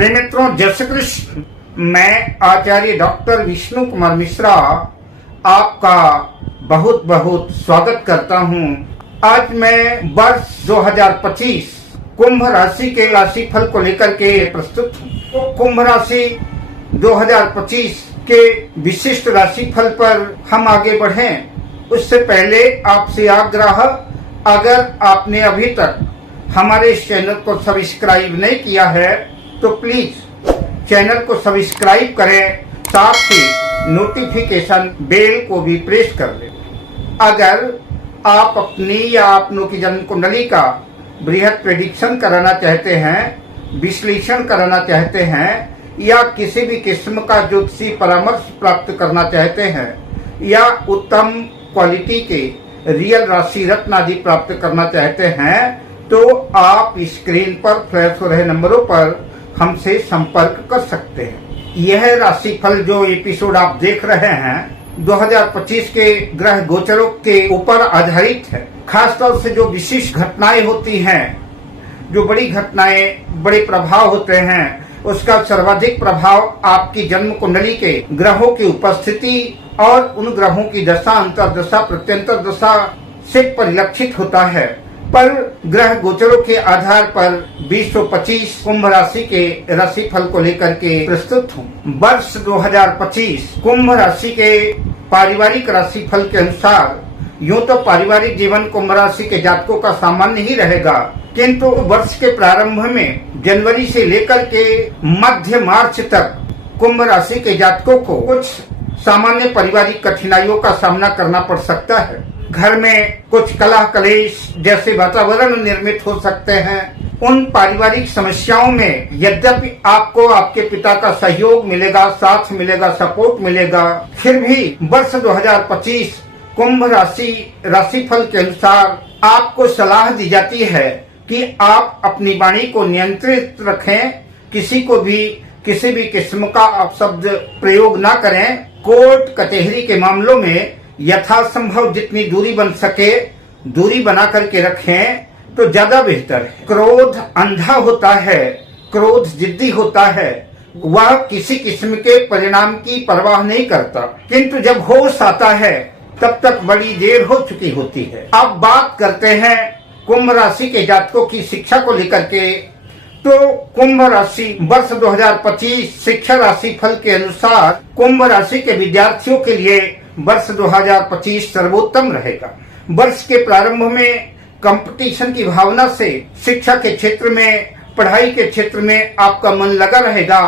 प्रिय मित्रों, जय श्री कृष्ण। मैं आचार्य डॉक्टर विष्णु कुमार मिश्रा आपका बहुत बहुत स्वागत करता हूं। आज मैं वर्ष 2025 कुंभ राशि के राशिफल को लेकर के प्रस्तुत हूं। तो कुंभ राशि 2025 के विशिष्ट राशिफल पर हम आगे बढ़ें उससे पहले आपसे आग्रह, अगर आपने अभी तक हमारे इस चैनल को सब्सक्राइब नहीं किया है तो प्लीज चैनल को सब्सक्राइब करें, साथ ही नोटिफिकेशन बेल को भी प्रेस कर लें। अगर आप अपनी या अपनों की जन्म कुंडली का बृहद प्रेडिक्शन कराना चाहते हैं, विश्लेषण कराना चाहते हैं, या किसी भी किस्म का ज्योतिषी परामर्श प्राप्त करना चाहते हैं, या उत्तम क्वालिटी के रियल राशि रत्न आदि प्राप्त करना चाहते हैं, तो आप स्क्रीन पर फ्लैश हो रहे नंबरों पर हमसे संपर्क कर सकते हैं। यह राशिफल जो एपिसोड आप देख रहे हैं 2025 के ग्रह गोचरों के ऊपर आधारित है। खासतौर से जो विशिष्ट घटनाएं होती हैं, जो बड़ी घटनाएं, बड़े प्रभाव होते हैं, उसका सर्वाधिक प्रभाव आपकी जन्म कुंडली के ग्रहों की उपस्थिति और उन ग्रहों की दशा, अंतर्दशा, प्रत्यंतर दशा से परिलक्षित होता है। पर ग्रह गोचरों के आधार पर 2025 कुंभ राशि के राशिफल को लेकर के प्रस्तुत हूँ। वर्ष 2025 कुंभ राशि के पारिवारिक राशिफल के अनुसार यूँ तो पारिवारिक जीवन कुंभ राशि के जातकों का सामान्य ही रहेगा, किंतु वर्ष के प्रारंभ में जनवरी से लेकर के मध्य मार्च तक कुंभ राशि के जातकों को कुछ सामान्य पारिवारिक कठिनाइयों का सामना करना पड़ सकता है। घर में कुछ कलह कलेश जैसे वातावरण निर्मित हो सकते हैं। उन पारिवारिक समस्याओं में यद्यपि आपको आपके पिता का सहयोग मिलेगा, साथ मिलेगा, सपोर्ट मिलेगा, फिर भी वर्ष 2025 कुंभ राशि राशिफल के अनुसार आपको सलाह दी जाती है कि आप अपनी वाणी को नियंत्रित रखें, किसी को भी किसी भी किस्म का अपशब्द प्रयोग ना करें। कोर्ट कचहरी के मामलों में यथासंभव जितनी दूरी बन सके दूरी बना करके रखें तो ज्यादा बेहतर है। क्रोध अंधा होता है, क्रोध जिद्दी होता है, वह किसी किस्म के परिणाम की परवाह नहीं करता, किंतु जब होश आता है तब तक बड़ी देर हो चुकी होती है। अब बात करते हैं कुंभ राशि के जातकों की शिक्षा को लेकर के। तो कुंभ राशि वर्ष 2025 शिक्षा राशि फल के अनुसार कुंभ राशि के विद्यार्थियों के लिए वर्ष 2025 सर्वोत्तम रहेगा। वर्ष के प्रारंभ में कंपटीशन की भावना से शिक्षा के क्षेत्र में, पढ़ाई के क्षेत्र में आपका मन लगा रहेगा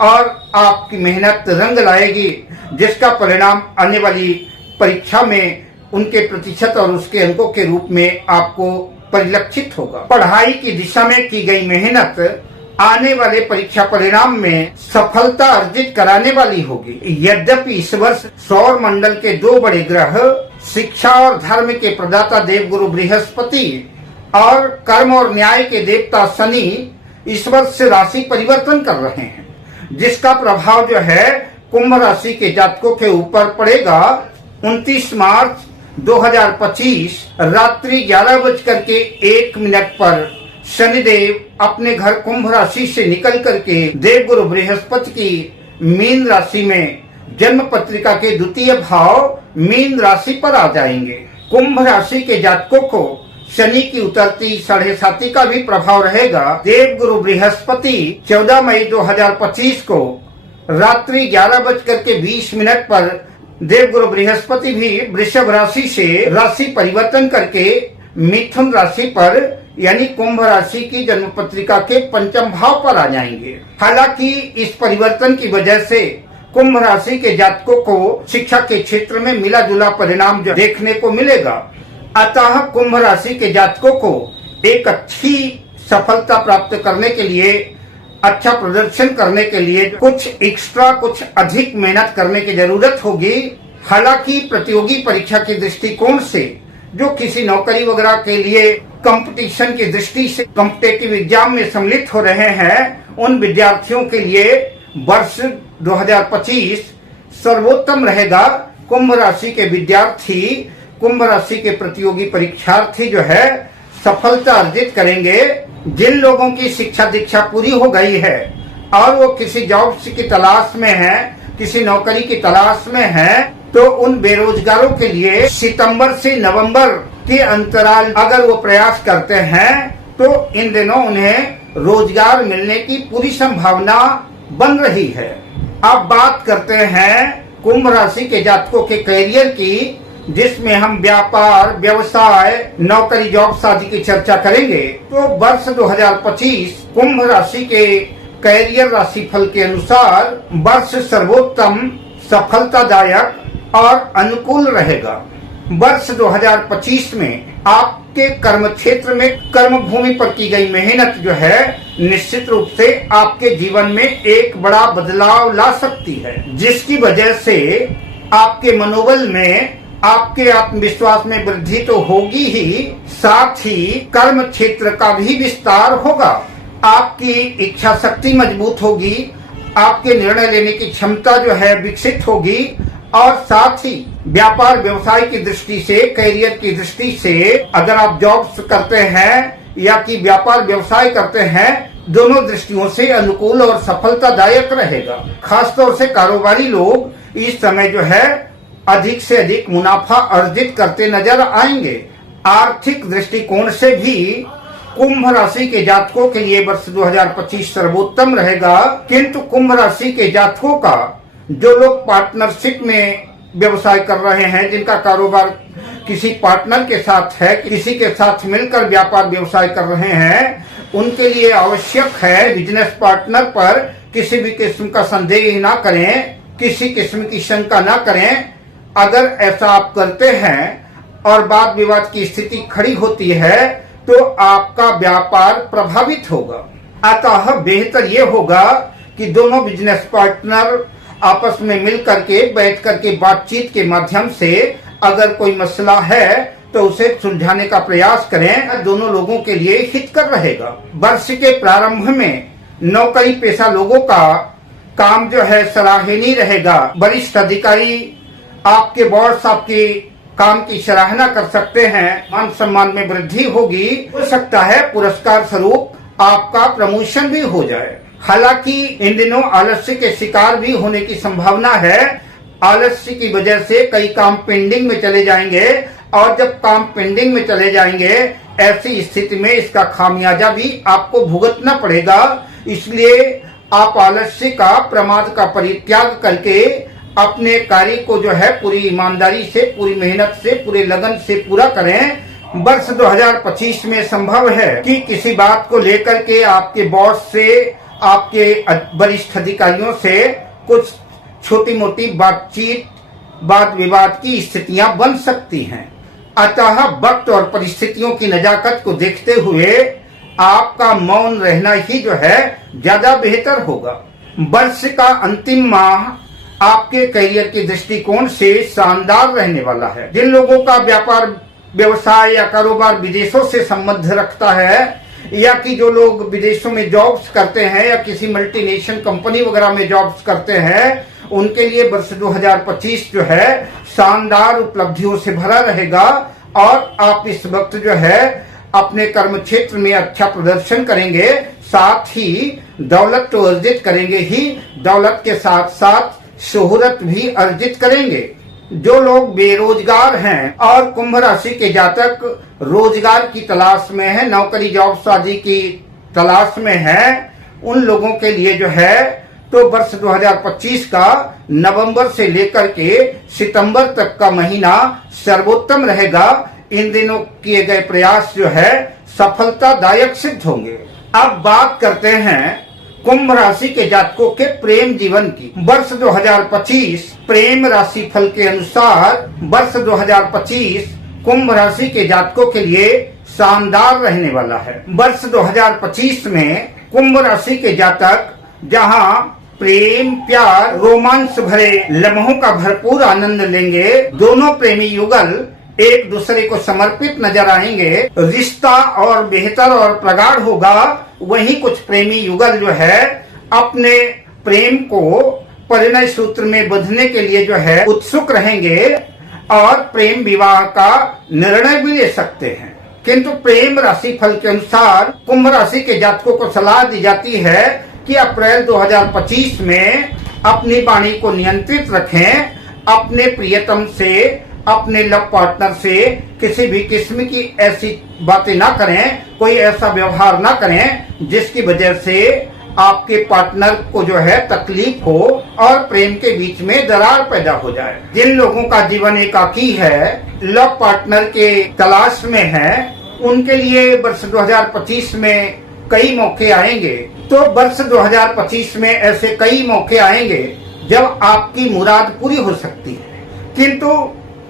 और आपकी मेहनत रंग लाएगी, जिसका परिणाम आने वाली परीक्षा में उनके प्रतिशत और उसके अंकों के रूप में आपको परिलक्षित होगा। पढ़ाई की दिशा में की गई मेहनत आने वाले परीक्षा परिणाम में सफलता अर्जित कराने वाली होगी। यद्यपि इस वर्ष सौर मंडल के दो बड़े ग्रह, शिक्षा और धर्म के प्रदाता देवगुरु बृहस्पति और कर्म और न्याय के देवता शनि इस वर्ष राशि परिवर्तन कर रहे हैं, जिसका प्रभाव जो है कुंभ राशि के जातकों के ऊपर पड़ेगा। 29 मार्च 2025 रात्रि 11:01 पर शनिदेव अपने घर कुंभ राशि से निकल करके देवगुरु बृहस्पति की मीन राशि में जन्म पत्रिका के द्वितीय भाव मीन राशि पर आ जाएंगे। कुंभ राशि के जातकों को शनि की उतरती 7.5 का भी प्रभाव रहेगा। देवगुरु बृहस्पति 14 मई 2025 को रात्रि 11:20 पर देवगुरु बृहस्पति भी वृषभ राशि से राशि परिवर्तन करके मिथुन राशि पर यानी कुंभ राशि की जन्म पत्रिका के पंचम भाव पर आ जाएंगे। हालांकि इस परिवर्तन की वजह से कुंभ राशि के जातकों को शिक्षा के क्षेत्र में मिला जुला परिणाम देखने को मिलेगा। अतः कुंभ राशि के जातकों को एक अच्छी सफलता प्राप्त करने के लिए, अच्छा प्रदर्शन करने के लिए कुछ एक्स्ट्रा, कुछ अधिक मेहनत करने की जरूरत होगी। हालांकि प्रतियोगी परीक्षा के दृष्टिकोण से जो किसी नौकरी वगैरह के लिए कंपटीशन की दृष्टि से कॉम्पिटेटिव एग्जाम में सम्मिलित हो रहे हैं, उन विद्यार्थियों के लिए वर्ष 2025 सर्वोत्तम रहेगा। कुंभ राशि के विद्यार्थी, कुंभ राशि के प्रतियोगी परीक्षार्थी जो है सफलता अर्जित करेंगे। जिन लोगों की शिक्षा दीक्षा पूरी हो गई है और वो किसी जॉब की तलाश में है, किसी नौकरी की तलाश में है, तो उन बेरोजगारों के लिए सितंबर से नवंबर के अंतराल अगर वो प्रयास करते हैं तो इन दिनों उन्हें रोजगार मिलने की पूरी संभावना बन रही है। अब बात करते हैं कुंभ राशि के जातकों के करियर की, जिसमें हम व्यापार, व्यवसाय, नौकरी, जॉब आदि की चर्चा करेंगे। तो वर्ष 2025 कुंभ राशि के कैरियर राशिफल के अनुसार वर्ष सर्वोत्तम, सफलतादायक और अनुकूल रहेगा। वर्ष 2025 में आपके कर्म क्षेत्र में कर्म भूमि पर की गई मेहनत जो है निश्चित रूप से आपके जीवन में एक बड़ा बदलाव ला सकती है, जिसकी वजह से आपके मनोबल में, आपके आत्मविश्वास में वृद्धि तो होगी ही, साथ ही कर्म क्षेत्र का भी विस्तार होगा। आपकी इच्छा शक्ति मजबूत होगी, आपके निर्णय लेने की क्षमता जो है विकसित होगी, और साथ ही व्यापार व्यवसाय की दृष्टि से, करियर की दृष्टि से, अगर आप जॉब्स करते हैं या कि व्यापार व्यवसाय करते हैं, दोनों दृष्टियों से अनुकूल और सफलतादायक रहेगा। खासतौर से कारोबारी लोग इस समय जो है अधिक से अधिक मुनाफा अर्जित करते नजर आएंगे। आर्थिक दृष्टिकोण से भी कुंभ राशि के जातकों के लिए वर्ष 2025 सर्वोत्तम रहेगा। किंतु कुंभ राशि के जातकों का, जो लोग पार्टनरशिप में व्यवसाय कर रहे हैं, जिनका कारोबार किसी पार्टनर के साथ है, किसी के साथ मिलकर व्यापार व्यवसाय कर रहे हैं, उनके लिए आवश्यक है बिजनेस पार्टनर पर किसी भी किस्म का संदेह ना करें, किसी किस्म की शंका ना करें। अगर ऐसा आप करते हैं और वाद विवाद की स्थिति खड़ी होती है तो आपका व्यापार प्रभावित होगा। अतः बेहतर ये होगा कि दोनों बिजनेस पार्टनर आपस में मिल करके, बैठ करके बातचीत के माध्यम से अगर कोई मसला है तो उसे सुलझाने का प्रयास करें। दोनों लोगों के लिए हितकर रहेगा। वर्ष के प्रारंभ में नौकरी पेशा लोगों का काम जो है सराहनीय रहेगा। वरिष्ठ अधिकारी, आपके बॉस आपके काम की सराहना कर सकते हैं, मान सम्मान में वृद्धि होगी। हो सकता है पुरस्कार स्वरूप आपका प्रमोशन भी हो जाए। हालांकि इन दिनों आलस्य के शिकार भी होने की संभावना है। आलस्य की वजह से कई काम पेंडिंग में चले जाएंगे, और जब काम पेंडिंग में चले जाएंगे ऐसी स्थिति में इसका खामियाजा भी आपको भुगतना पड़ेगा। इसलिए आप आलस्य का, प्रमाद का परित्याग करके अपने कार्य को जो है पूरी ईमानदारी से, पूरी मेहनत से, पूरे लगन से पूरा करें। वर्ष 2025 में संभव है कि किसी बात को लेकर के आपके बॉस से, आपके वरिष्ठ अधिकारियों से कुछ छोटी मोटी बातचीत, वाद विवाद की स्थितियां बन सकती हैं। अतः वक्त और परिस्थितियों की नजाकत को देखते हुए आपका मौन रहना ही जो है ज्यादा बेहतर होगा। वर्ष का अंतिम माह आपके करियर के दृष्टिकोण से शानदार रहने वाला है। जिन लोगों का व्यापार व्यवसाय या कारोबार विदेशों से संबंध रखता है, या कि जो लोग विदेशों में जॉब्स करते हैं या किसी मल्टीनेशनल कंपनी वगैरह में जॉब्स करते हैं, उनके लिए वर्ष 2025 जो है शानदार उपलब्धियों से भरा रहेगा। और आप इस वक्त जो है अपने कर्म क्षेत्र में अच्छा प्रदर्शन करेंगे, साथ ही दौलत तो अर्जित करेंगे ही, दौलत के साथ साथ शोहरत भी अर्जित करेंगे। जो लोग बेरोजगार हैं और कुंभ राशि के जातक रोजगार की तलाश में है, नौकरी जॉब आदि की तलाश में है, उन लोगों के लिए जो है तो वर्ष 2025 का नवंबर से लेकर के सितंबर तक का महीना सर्वोत्तम रहेगा। इन दिनों किए गए प्रयास जो है सफलतादायक सिद्ध होंगे। अब बात करते हैं कुंभ राशि के जातकों के प्रेम जीवन की। वर्ष 2025 प्रेम राशि फल के अनुसार वर्ष 2025 कुंभ राशि के जातकों के लिए शानदार रहने वाला है। वर्ष 2025 में कुंभ राशि के जातक जहां प्रेम, प्यार, रोमांस भरे लम्हों का भरपूर आनंद लेंगे, दोनों प्रेमी युगल एक दूसरे को समर्पित नजर आएंगे, रिश्ता और बेहतर और प्रगाढ़ होगा। वहीं कुछ प्रेमी युगल जो है अपने प्रेम को परिणय सूत्र में बंधने के लिए जो है उत्सुक रहेंगे और प्रेम विवाह का निर्णय भी ले सकते हैं। किंतु प्रेम राशि फल के अनुसार कुंभ राशि के जातकों को सलाह दी जाती है कि अप्रैल 2025 में अपनी वाणी को नियंत्रित रखें, अपने प्रियतम से, अपने लव पार्टनर से किसी भी किस्म की ऐसी बातें ना करें, कोई ऐसा व्यवहार ना करें जिसकी वजह से आपके पार्टनर को जो है तकलीफ हो और प्रेम के बीच में दरार पैदा हो जाए। जिन लोगों का जीवन एकाकी है, लव पार्टनर के तलाश में है, उनके लिए वर्ष 2025 में कई मौके आएंगे। तो वर्ष 2025 में ऐसे कई मौके आएंगे जब आपकी मुराद पूरी हो सकती है। किंतु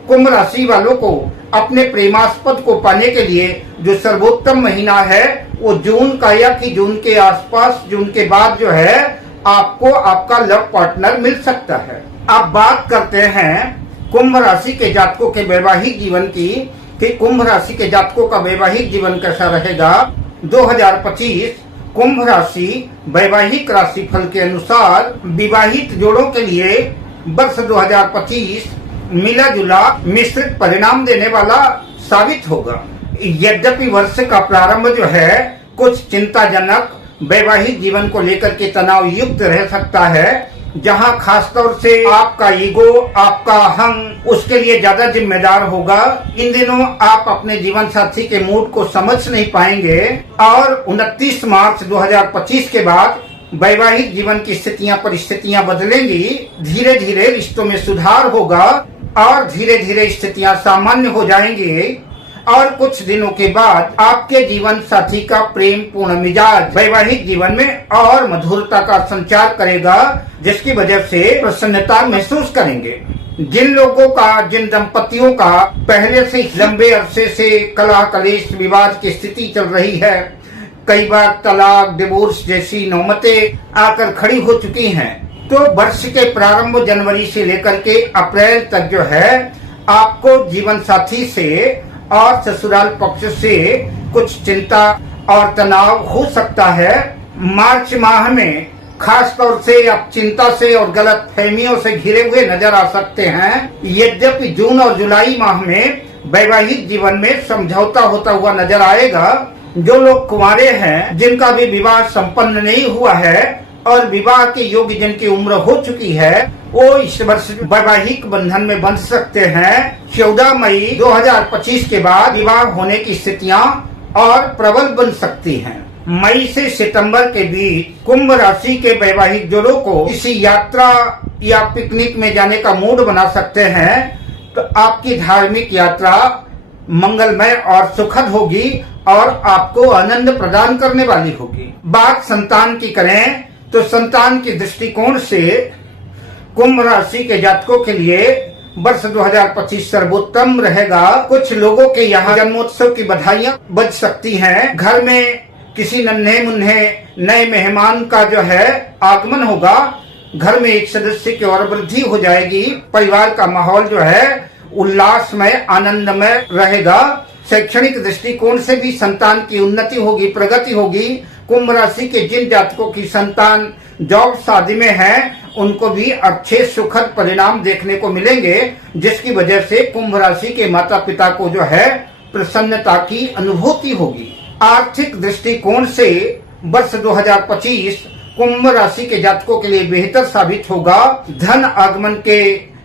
कुंभ राशि वालों को अपने प्रेमास्पद को पाने के लिए जो सर्वोत्तम महीना है वो जून का, या कि जून के आसपास, जून के बाद जो है आपको आपका लव पार्टनर मिल सकता है। अब बात करते हैं कुंभ राशि के जातकों के वैवाहिक जीवन की, कि कुंभ राशि के जातकों का वैवाहिक जीवन कैसा रहेगा। 2025 कुंभ राशि वैवाहिक राशिफल के अनुसार विवाहित जोड़ों के लिए वर्ष 2025 मिला जुला मिश्रित परिणाम देने वाला साबित होगा। यद्यपि वर्ष का प्रारंभ जो है कुछ चिंताजनक वैवाहिक जीवन को लेकर के तनाव युक्त रह सकता है, जहां खासतौर से आपका ईगो, आपका अहम उसके लिए ज्यादा जिम्मेदार होगा। इन दिनों आप अपने जीवन साथी के मूड को समझ नहीं पाएंगे और 29 मार्च 2025 के बाद वैवाहिक जीवन की परिस्थितियां बदलेंगी। धीरे धीरे रिश्तों में सुधार होगा और धीरे धीरे स्थितियां सामान्य हो जाएंगी और कुछ दिनों के बाद आपके जीवन साथी का प्रेम पूर्ण मिजाज वैवाहिक जीवन में और मधुरता का संचार करेगा, जिसकी वजह से प्रसन्नता महसूस करेंगे। जिन लोगों का, जिन दंपतियों का पहले से लंबे अरसे से कलह कलेश विवाद की स्थिति चल रही है, कई बार तलाक, डिवोर्स जैसी नौबतें आकर खड़ी हो चुकी हैं, तो वर्ष के प्रारंभ जनवरी से लेकर के अप्रैल तक जो है आपको जीवन साथी से और ससुराल पक्ष से कुछ चिंता और तनाव हो सकता है। मार्च माह में खास तौर से आप चिंता से और गलत फहमियों से घिरे हुए नजर आ सकते हैं। यद्यपि जून और जुलाई माह में वैवाहिक जीवन में समझौता होता हुआ नजर आएगा। जो लोग कुंवारे हैं, जिनका भी विवाह संपन्न नहीं हुआ है और विवाह के योग्य जिनकी उम्र हो चुकी है, वो इस वर्ष वैवाहिक बंधन में बंध सकते हैं। 14 मई 2025 के बाद विवाह होने की स्थितियां और प्रबल बन सकती हैं। मई से सितंबर के बीच कुंभ राशि के वैवाहिक जोड़ों को किसी यात्रा या पिकनिक में जाने का मूड बना सकते हैं। तो आपकी धार्मिक यात्रा मंगलमय और सुखद होगी और आपको आनंद प्रदान करने वाली होगी। बात संतान की करें तो संतान के दृष्टिकोण से कुंभ राशि के जातकों के लिए वर्ष 2025 सर्वोत्तम रहेगा। कुछ लोगों के यहाँ जन्मोत्सव की बधाइयां बज सकती हैं। घर में किसी नन्हे मुन्ने नए मेहमान का जो है आगमन होगा। घर में एक सदस्य की और वृद्धि हो जाएगी। परिवार का माहौल जो है उल्लासमय, आनंदमय रहेगा। शैक्षणिक दृष्टिकोण से भी संतान की उन्नति होगी, प्रगति होगी। कुंभ राशि के जिन जातकों की संतान जॉब शादी में है, उनको भी अच्छे सुखद परिणाम देखने को मिलेंगे, जिसकी वजह से कुंभ राशि के माता पिता को जो है प्रसन्नता की अनुभूति होगी। आर्थिक दृष्टिकोण से वर्ष 2025 कुंभ राशि के जातकों के लिए बेहतर साबित होगा। धन आगमन के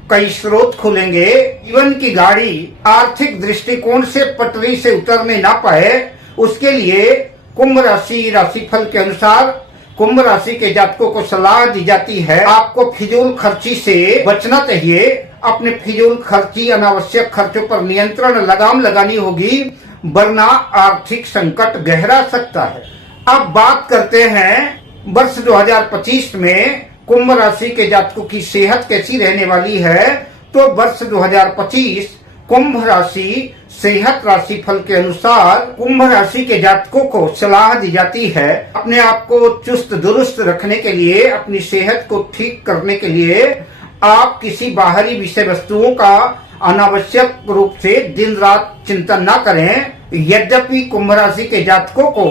कई स्रोत खुलेंगे। जीवन की गाड़ी आर्थिक दृष्टिकोण से पटरी से उतरने ना पाए, उसके लिए कुंभ राशि राशिफल के अनुसार कुंभ राशि के जातकों को सलाह दी जाती है, आपको फिजूल खर्ची से बचना चाहिए। अपने फिजूल खर्ची, अनावश्यक खर्चों पर नियंत्रण, लगाम लगानी होगी, वरना आर्थिक संकट गहरा सकता है। अब बात करते हैं वर्ष 2025 में कुंभ राशि के जातकों की सेहत कैसी रहने वाली है। तो वर्ष 2025 कुंभ राशि सेहत राशिफल के अनुसार कुंभ राशि के जातकों को सलाह दी जाती है अपने आप को चुस्त दुरुस्त रखने के लिए, अपनी सेहत को ठीक करने के लिए आप किसी बाहरी विषय वस्तुओं का अनावश्यक रूप से दिन रात चिंतन न करें। यद्यपि कुंभ राशि के जातकों को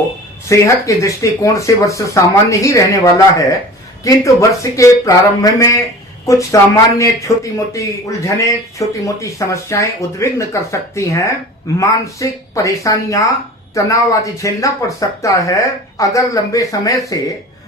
सेहत के दृष्टिकोण से वर्ष सामान्य ही रहने वाला है, किंतु वर्ष के प्रारंभ में कुछ सामान्य छोटी मोटी उलझने, छोटी मोटी समस्याएं उद्विग्न कर सकती हैं। मानसिक परेशानियां, तनाव आदि झेलना पड़ सकता है। अगर लंबे समय से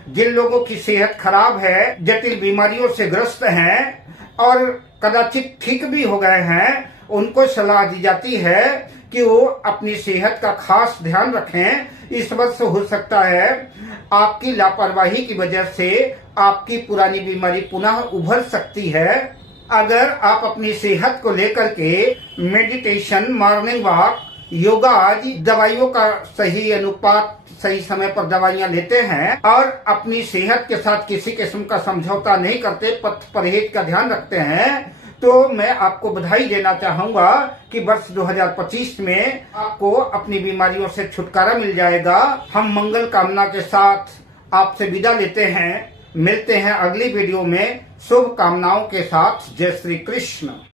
जिन लोगों की सेहत खराब है, जटिल बीमारियों से ग्रस्त हैं और कदाचित ठीक भी हो गए हैं, उनको सलाह दी जाती है कि वो अपनी सेहत का खास ध्यान रखें। इस वर्ष हो सकता है आपकी लापरवाही की वजह से आपकी पुरानी बीमारी पुनः उभर सकती है। अगर आप अपनी सेहत को लेकर के मेडिटेशन, मॉर्निंग वॉक, योगा आदि दवाइयों का सही अनुपात, सही समय पर दवाइयां लेते हैं और अपनी सेहत के साथ किसी किस्म का समझौता नहीं करते, पथ परहेज का ध्यान रखते हैं, तो मैं आपको बधाई देना चाहूंगा कि वर्ष 2025 में आपको अपनी बीमारियों से छुटकारा मिल जाएगा। हम मंगल कामना के साथ आपसे विदा लेते हैं। मिलते हैं अगली वीडियो में शुभ कामनाओं के साथ। जय श्री कृष्ण।